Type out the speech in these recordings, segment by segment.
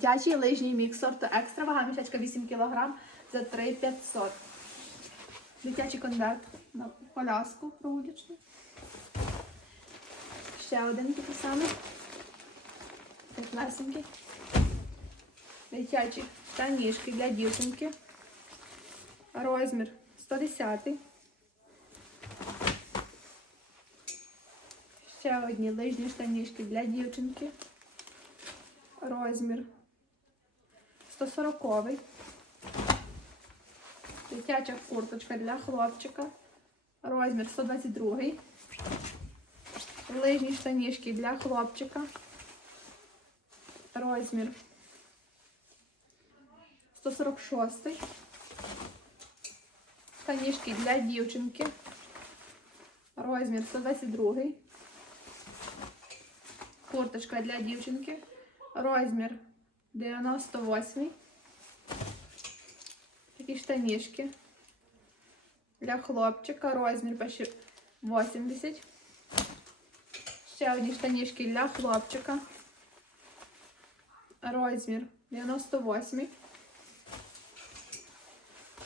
Дячий лижній мікс сорту екстра, вага мішечка 8 кг за 3500. Дитячий конверт на коляску прогулячну. Ще один такий самий. Теплесенький. Дитячі штанішки для дівчинки. Розмір 110. Ще одні лижні штанішки для дівчинки. Розмір 140. Дитяча курточка для хлопчика. Розмір 122. Лижні штанішки для хлопчика. Розмір 146. Штанішки для дівчинки. Розмір 122. Курточка для дівчинки. Розмір 98. Такі штанішки. Для хлопчика. Розмір почти 80. Ще одні штанішки для хлопчика. Розмір 98.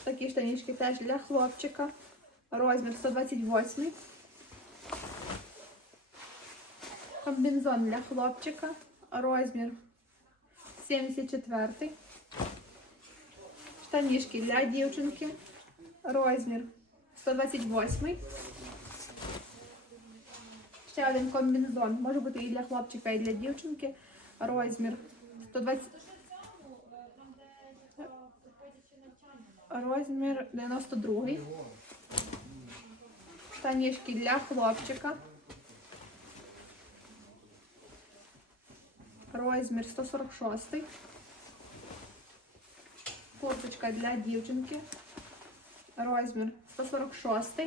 Такі штанішки теж для хлопчика. Розмір 128. Комбінзон для хлопчика. Розмір 74. Штанішки для дівчинки. Розмір 128. Ще один комбінзон. Може бути і для хлопчика, і для дівчинки. Розмір 120. Розмір 92. Штанішки для хлопчика. Розмір 146. Курточка для дівчинки. Розмір 146.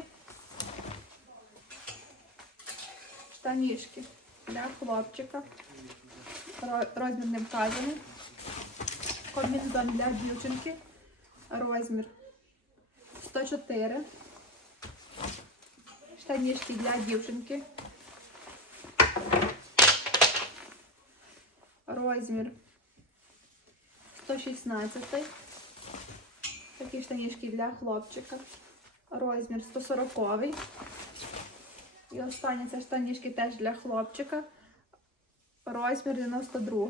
Штанішки для хлопчика. Розмір не вказаний. Комбінзон для дівчинки. Розмір 104. Штанішки для дівчинки. Розмір 116. Такі штанішки для хлопчика. Розмір 140. І останні це штанішки теж для хлопчика. Розмір 92.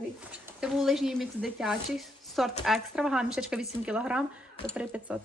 Це був лижній мікс дитячий, сорт екстра, вага мішечка 8 кг та 3500.